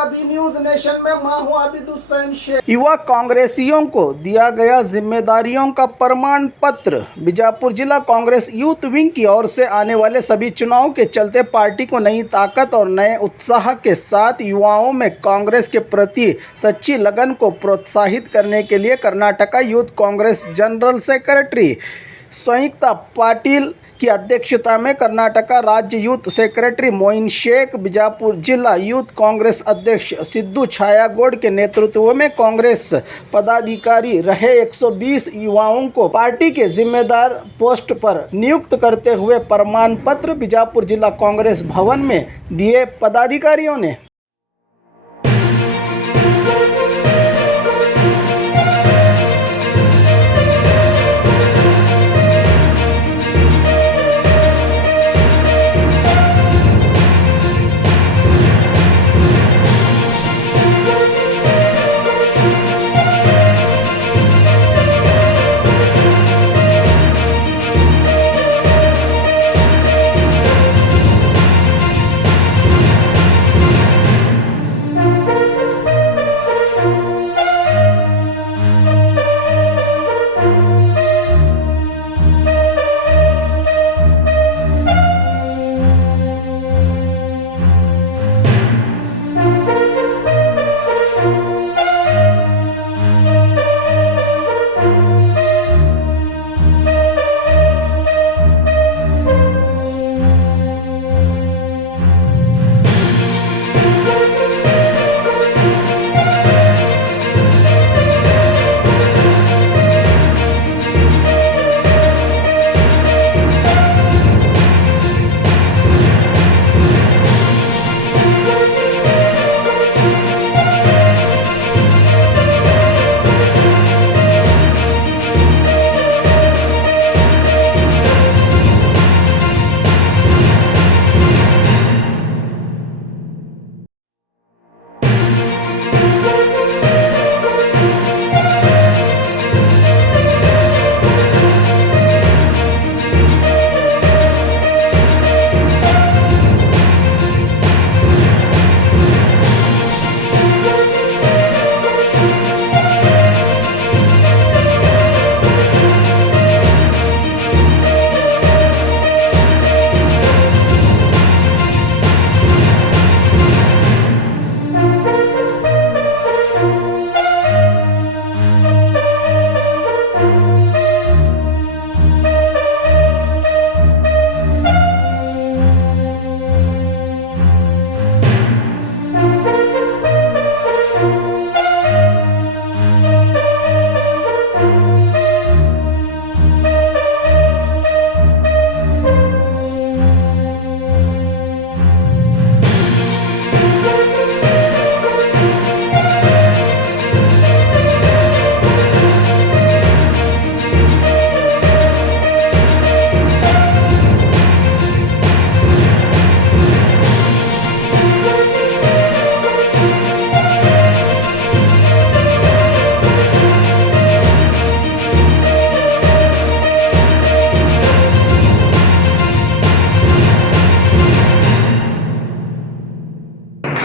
आपका B news nation में मैं हूं आबिद हुसैन शेख। युवा कांग्रेसियों को दिया गया जिम्मेदारियों का प्रमाण पत्र। बीजापुर जिला कांग्रेस यूथ विंग की ओर से आने वाले सभी चुनाव के चलते पार्टी को नई ताकत और नए उत्साह के साथ युवाओं में कांग्रेस के प्रति सच्ची लगन को प्रोत्साहित करने के लिए Karnataka youth Congress general secretary Samyukta Patil की अध्यक्षता में कर्नाटका राज्य यूथ सेक्रेटरी मोइन शेख, बीजापुर जिला यूथ कांग्रेस अध्यक्ष सिद्धू छायागौड़ के नेतृत्व में कांग्रेस पदाधिकारी रहे 120 युवाओं को पार्टी के जिम्मेदार पोस्ट पर नियुक्त करते हुए प्रमाण पत्र बीजापुर जिला कांग्रेस भवन में दिए। पदाधिकारियों ने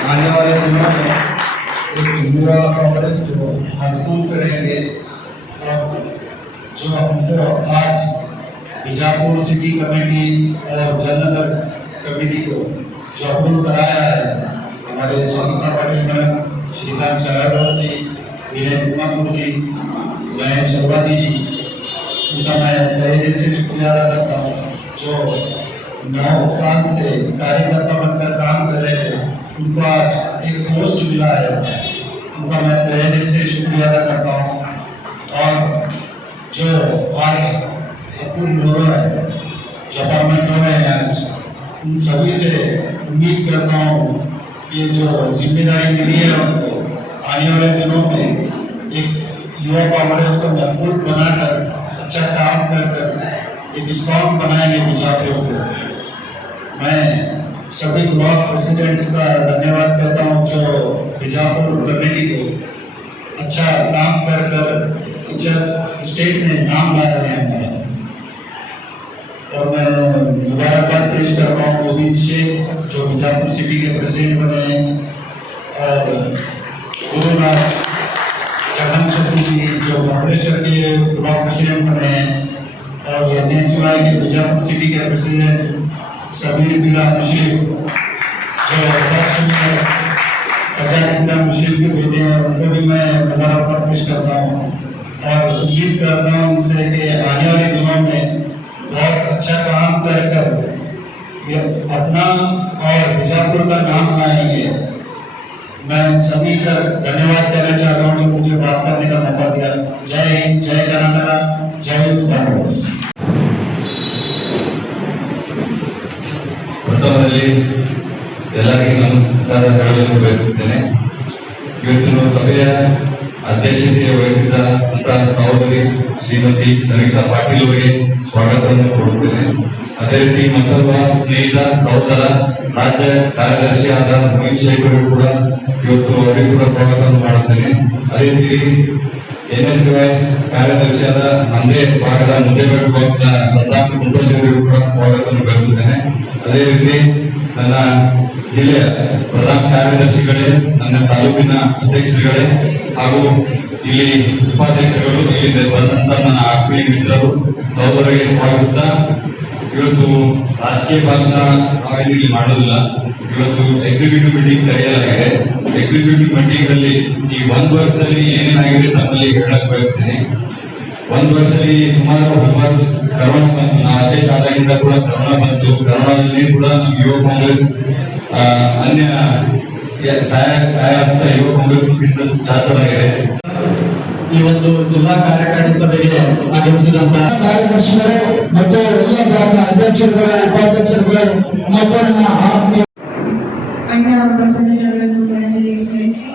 आने वाले दिनों में एक युवा कांग्रेस को मजबूत करेंगे और जो हमको आज बीजापुर सिटी कमेटी और जनरल कमेटी को जो अप्रूव कराया है हमारे संयुक्ता पाटिल मैडम, श्रीकांत छायागौड़ जी, विनय कुमार जी, महेश चौरादी जी, उनका मैं तहे दिल से शुक्रिया अदा करता हूँ। जो 9 साल से कार्यकर्ता बनकर काम कर रहे थे उनको आज एक पोस्ट मिला है, उनका मैं तहे दिल से शुक्रिया अदा करता हूँ। और जो आज अपूर्ण हो रहा है, जो अपॉइंटमेंट हो रहे हैं आज, उन सभी से उम्मीद करता हूँ कि जो जिम्मेदारी मिली है उनको आने वाले दिनों में एक युवा कांग्रेस को मजबूत बनाकर अच्छा काम कर एक स्ट्रॉन्ग बनाएंगे बीजापुर को। मैं सभी ब्लॉक प्रेसिडेंट्स का धन्यवाद करता हूँ जो बीजापुर कमेटी को अच्छा काम कर अच्छा स्टेट में नाम ला रहे हैं हमारा। और मैं मुबारकबाद पेश करता हूँ गोविंद शेख जो बीजापुर सिटी के प्रेसिडेंट बने हैं, और गुरुनाथ चरण चतुर्थ जी जो महाबलेश्वर के ब्लॉक प्रेसिडेंट बने हैं, और NSUI के बीजापुर सिटी के प्रेसिडेंट समीर बीरा मुशीफ जो फर्स्ट में सजाद मुशीफ के बेटे हैं, उनको भी मैं मुबारकबाद पेश करता हूँ और उम्मीद करता हूँ उनसे कि आने वाले दिनों में बहुत अच्छा काम कर ये अपना और बीजापुर का नाम लाएंगे। मैं सभी से धन्यवाद कहना चाहता हूँ जो मुझे बात करने का मौका दिया। जय हिंद, जय कर्नाटका, जय युद्ध कांग्रेस। ಪ್ರಥಮದಲ್ಲಿ ಎಲ್ಲರಿಗೂ ನಮಸ್ಕಾರ ಹೇಳಲು ಬಯಸುತ್ತೇನೆ. ಇವತ್ತಿನ ಸಭೆಯ ಅಧ್ಯಕ್ಷತೆ ವಹಿಸಿದಂತ ಸಹೋದರಿ ಶ್ರೀಮತಿ ಸವಿತಾ ಪಾಟೀಲ್ ಅವರಿಗೆ ಸ್ವಾಗತವನ್ನು ಕೊಡುತ್ತೇನೆ. ಅದೇ ರೀತಿ ಮತ್ತೊಬ್ಬ ಸ್ನೇಹಿತ ಸಹೋದರ ರಾಜ್ಯ ಕಾರ್ಯದರ್ಶಿಯಾದ ಮುನೀರ್ ಶೇಖರ್ ಕೂಡ ಇವತ್ತು ಅವರಿಗೆ ಕೂಡ ಸ್ವಾಗತವನ್ನು ಮಾಡುತ್ತೇನೆ. ಅದೇ ರೀತಿ NSUI ಕಾರ್ಯದರ್ಶಿಯಾದ ನಂದೇ ಭಾಗದ ಮುದ್ದೇಬೇಡ ಬ್ಲಾಕ್ನ ಸಂತಾಪ್ ಕುಂಟೋಜ್ ಅವರಿಗೂ ಕೂಡ ಸ್ವಾಗತವನ್ನು ಬಯಸುತ್ತೇನೆ. ಅದೇ ರೀತಿ ನನ್ನ ಜಿಲ್ಲೆಯ ಪ್ರಧಾನ ಕಾರ್ಯದರ್ಶಿಗಳೇ, ನನ್ನ ತಾಲೂಕಿನ ಅಧ್ಯಕ್ಷರುಗಳೇ ಹಾಗೂ ಇಲ್ಲಿ ಉಪಾಧ್ಯಕ್ಷರುಗಳು, ಇಲ್ಲಿ ಬಂದಂತ ನನ್ನ ಆತ್ಮೀಯ ಮಿತ್ರರು, ಸಹೋದರಿಗೆ ಸ್ವಾಗತಿಸುತ್ತಾ, ಇವತ್ತು ರಾಜಕೀಯ ಭಾಷಣ ನಾವೇನಿಲ್ಲಿ ಮಾಡೋದಿಲ್ಲ. ಇವತ್ತು ಎಕ್ಸಿಕ್ಯೂಟಿವ್ ಮೀಟಿಂಗ್ ಕರೆಯಲಾಗಿದೆ. ಎಕ್ಸಿಕ್ಯೂಟಿವ್ ಮೀಟಿಂಗ್ ಅಲ್ಲಿ ಈ ಒಂದು ವರ್ಷದಲ್ಲಿ ಏನೇನಾಗಿದೆ ತಮ್ಮಲ್ಲಿ ಹೇಳಕ್ ಬಯಸ್ತೀನಿ. ಒಂದು ವರ್ಷದಲ್ಲಿ ಸುಮಾರು ಕರೋನಾ ಬಂತು. ನಾವು ಅಧ್ಯಕ್ಷ ಆದಾಗಿಂದ ಕೂಡ ಕರೋನಾ ಬಂತು. ಕರೋನಾದಲ್ಲಿ ಕೂಡ ನಮ್ಮ ಯುವ ಕಾಂಗ್ರೆಸ್ ಅನ್ಯ ಸಹಾಯಸ್ತ ಯುವ ಕಾಂಗ್ರೆಸ್ ಚಾಚಲಾಗಿದೆ. ಈ ಒಂದು ಜಿಲ್ಲಾ ಕಾರ್ಯಕಾರಿಣಿ ಸಭೆಗೆ ಆಗಮಿಸಿದಂತಹ ಕಾರ್ಯದರ್ಶಿಗಳು ಮತ್ತು ಎಲ್ಲ ಬ್ಲಾಕ್ನ ಅಧ್ಯಕ್ಷರುಗಳು, ಉಪಾಧ್ಯಕ್ಷರುಗಳು ಮತ್ತು ನನ್ನ ಆತ್ಮೀಯ ಅಣ್ಣ ಬಸವಣ್ಣನವರನ್ನು ಮನದಲ್ಲಿ ಸ್ಮರಿಸಿ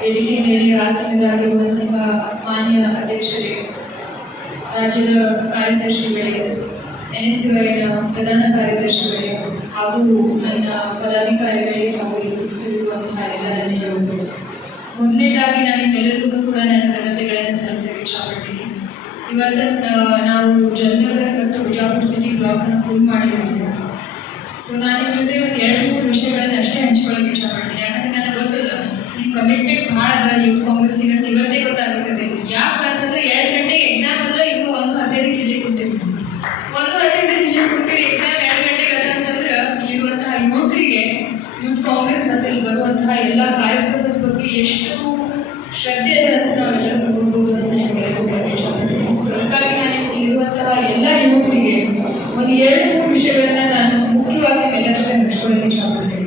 ವೇದಿಕೆ ಮೇಲೆ ಆಸೀನರಾಗಿರುವಂತಹ ಮಾನ್ಯ ಅಧ್ಯಕ್ಷರೇ, ರಾಜ್ಯದ ಕಾರ್ಯದರ್ಶಿಗಳೇ, NSUIನ ಪ್ರಧಾನ ಕಾರ್ಯದರ್ಶಿಗಳೇ ಹಾಗೂ ನನ್ನ ಪದಾಧಿಕಾರಿಗಳೇ ಹಾಗೂ ಉಪಸ್ಥಿತರಿರುವಂತಹ ಎಲ್ಲ ನನ್ನ ಯುವಕರು, ಮೊದಲನೇದಾಗಿ ನಾನು ನಿಮ್ಮೆಲ್ಲರಿಗೂ ಕೂಡ ನನ್ನ ಕೃತಜ್ಞತೆಗಳನ್ನು ಸಲ್ಲಿಸಕ್ಕೆ ಇಷ್ಟಪಡ್ತೀನಿ. ಇವತ್ತು ನಾವು ಜಲ್ನಗರ್ ಮತ್ತು ಬಿಜಾಪುರ ಸಿಟಿ ಬ್ಲಾಕ್ ಅನ್ನು ಫುಲ್ ಮಾಡಿದ್ದೀವಿ. ಸೊ ನಾನು ನಿಮ್ಮ ಜೊತೆ ಒಂದು 2-3 ವಿಷಯಗಳನ್ನ ಅಷ್ಟೇ ಹಂಚ್ಕೊಳ್ಳೋಕೆ ಇಷ್ಟಪಡ್ತೀನಿ. ಯಾಕಂದ್ರೆ ನನಗೆ ಗೊತ್ತದ ನಿಮ್ಮ ಕಮಿಟ್ಮೆಂಟ್ ಭಾಳ ಅದ ಯೂತ್ ಕಾಂಗ್ರೆಸ್. ಇವತ್ತೇ ಗೊತ್ತಾಗಬೇಕೈತಿ. ಯಾಕಂತಂದ್ರೆ 2 ಗಂಟೆಗೆ ಎಕ್ಸಾಮ್ ಅದ, ಇನ್ನು 1:15ಕ್ಕೆ ಇಲ್ಲಿ ಕೂತಿರ್ತೀನಿ. 1:15ಕ್ಕೆ ಇಲ್ಲಿ ಕೂತಿರಿ, ಎಕ್ಸಾಮ್ 2 ಗಂಟೆಗೆ ಅದ ಅಂತಂದ್ರೆ ಇಲ್ಲಿರುವಂತಹ ಯುವಕರಿಗೆ ಯೂತ್ ಕಾಂಗ್ರೆಸ್ ಮತ್ತು ಇಲ್ಲಿ ಬರುವಂತಹ ಎಲ್ಲ ಕಾರ್ಯಕ್ರಮದ ಬಗ್ಗೆ ಎಷ್ಟು ಶ್ರದ್ಧೆ ಇದೆ ಅಂತ ನಾವೆಲ್ಲರೂ ನೋಡ್ಬೋದು ಅಂತ ನಿಮಗೆಲ್ಲರೂ ಕೂಡ ಇಷ್ಟಪಡ್ತೀನಿ. ಸೊ ಅದಕ್ಕಾಗಿ ನಾನು ಇಲ್ಲಿರುವಂತಹ ಎಲ್ಲ ಯುವಕರಿಗೆ ಒಂದು 2-3 ವಿಷಯಗಳನ್ನ ನಾನು ಮುಖ್ಯವಾಗಿ ನಿಮ್ಮೆಲ್ಲರ ಜೊತೆ ಹಂಚ್ಕೊಳ್ಳೋಕೆ ಇಷ್ಟಪಡ್ತೀನಿ.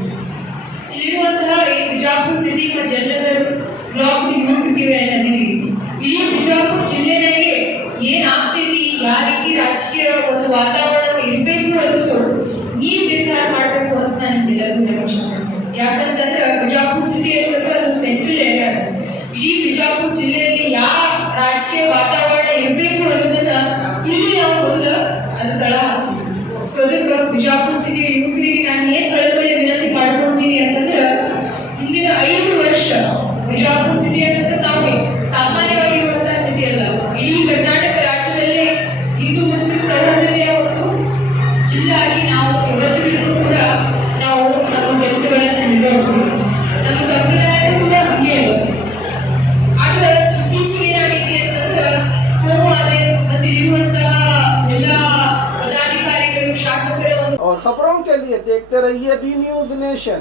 ಇಲ್ಲಿರುವಂತಹ ಈ ಬಿಜಾಪುರ ಸಿಟಿ ಮತ್ತು ಜಲ್ನಗರ್ ಬ್ಲಾಕ್ ಯುವಕರಿಗೆ ಏನದೀವಿ, ಇಡೀ ಬಿಜಾಪುರ ಜಿಲ್ಲೆನಾಗೆ ಏನ್ ಆಗ್ತೈತಿ, ಯಾವ ರೀತಿ ರಾಜಕೀಯ ಒಂದು ವಾತಾವರಣ ಇರಬೇಕು ಅನ್ನೋದು ನೀವು ನಿರ್ಧಾರ ಮಾಡಬೇಕು ಅಂತ ನಾನು ನಿಮ್ಗೆಲ್ಲರಿಗೂ ಹೇಳಕ್ ಇಷ್ಟಪಡ್ತೀನಿ. ಯಾಕಂತಂದ್ರೆ ಬಿಜಾಪುರ ಸಿಟಿ ಅಂತಂದ್ರೆ ಅದು ಸೆಂಟ್ರಲ್ ಏರಿಯಾ ಅದ. ಇಡೀ ಬಿಜಾಪುರ ಜಿಲ್ಲೆಯಲ್ಲಿ ಯಾವ ರಾಜಕೀಯ ವಾತಾವರಣ ಇರಬೇಕು ಅನ್ನೋದನ್ನ ಇಲ್ಲಿ ನಾವು ಮೊದಲು ಅದು ತಳ ಹಾಕ್ತೀವಿ. ಸೊ ಅದಕ್ಕೆ ಬಿಜಾಪುರ ಸಿಟಿಯ ಯುವಕರಿಗೆ ನಾನು ಏನ್ ಕಳಕಳಿ ವಿನಂತಿ ಮಾಡ್ಕೊಳ್ತೀನಿ ಅಂತಂದ್ರೆ, ಇಂದಿನ 5 ವರ್ಷ ಬಿಜಾಪುರ ಸಿಟಿ ಅಂತಂದ್ರೆ ನಾವು ಸಾಮಾನ್ಯವಾಗಿರುವಂತಹ ಸಿಟಿ ಅಲ್ಲ. ಇಡೀ ಕರ್ನಾಟಕ ರಾಜ್ಯದಲ್ಲೇ ಹಿಂದೂ ಮುಸ್ಲಿಂ ಸೌಹಾರ್ದತೆಯ ಒಂದು ಜಿಲ್ಲೆ ಆಗಿ ನಾವು ಇವತ್ತಿಗೂ ಕೂಡ ನಾವು ನಮ್ಮ ಕೆಲಸಗಳನ್ನು ನಿರ್ವಹಿಸ್ತೀವಿ. ನಮ್ಮ ಸಂಪ್ರದಾಯ ಕೂಡ ಹಂಗೆ ಇದೆ. ಆದ್ರೆ ಇತ್ತೀಚೆಗೆ ಏನಾಗೈತಿ ಅಂತಂದ್ರೆ ಕೋಮುವಾದೆ ಮತ್ತು ಇರುವಂತಹ ಎಲ್ಲ पदाधिकारियों शासकों और खबरों के लिए देखते रहिए बी न्यूज नेशन।